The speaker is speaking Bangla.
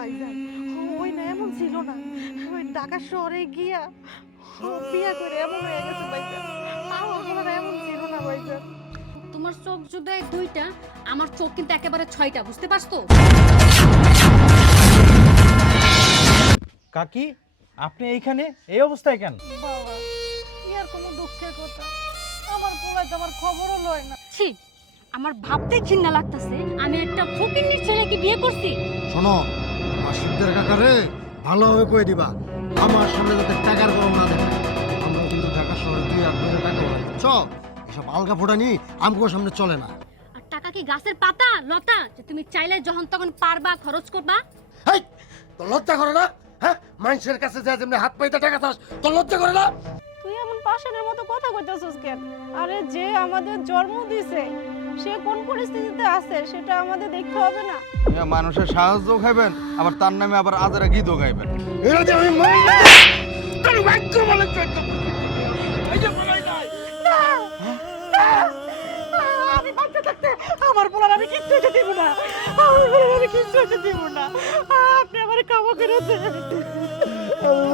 ভাইজান ওই না এমন ছিল না। ওই ঢাকা শহরে গিয়া বিয়া করে এমন হয়ে গেছে ভাইজান আমার এমন ছিল না ভাইজান তোমার চোখ যদি দুইটা আমার চোখ কিন্তু একেবারে ছয়টা বুঝতে পারছ? কাকি আপনি এইখানে? এই অবস্থায় কেন? বাবা কি আর কোনো দুঃখের কথা? আমার পোলা তো আমার খবরও লয় না। ছি আমার ভাবতে ঘৃণা লাগতেছে। আমি একটা ফকিন্নির ছেলেকে বিয়ে করছি। শোনো আমার সিদ্ধের কাকারে ভালোভাবে কয়ে দিবা। আমার সামনে যাতে টাকার গরম না দেখে। আমরা কিন্তু ঢাকা শহরে দুই হাত ধরে টাকা চ এসব আলগা ফোটা নি আমগো সামনে চলে না। আর টাকা কি গাছের পাতা? লতা যে তুমি চাইলে যখন তখন পারবা খরচ করবা। হেই তোর লজ্জা করে না? হ্যাঁ মানুষের কাছে যা যেমনি হাত পাইতে টাকা চাস তোর লজ্জা করে না? তুই এমন পাষাণের মতো কথা কইতেছিস কেন? আরে যে আমাদের জন্ম দিছে সে কোন পরিস্থিতিতে আছে সেটা আমাদের দেখতে হবে না। এ মানুষের সাহায্য খাইবেন আবার তার নামে আবার আজারে গীতও গাইবেন। এরা যে আমি মরি না তোর ভাগ্য বলে চোদ্দ এই যে বলাই নাই। আমি বাচ্চা থাকতে আমার পোলার আমি কিচ্ছু হতে দিব না। আমার পোলার আমি কিচ্ছু হতে দিব না। আপনি আমার কামা করে দেন। আমি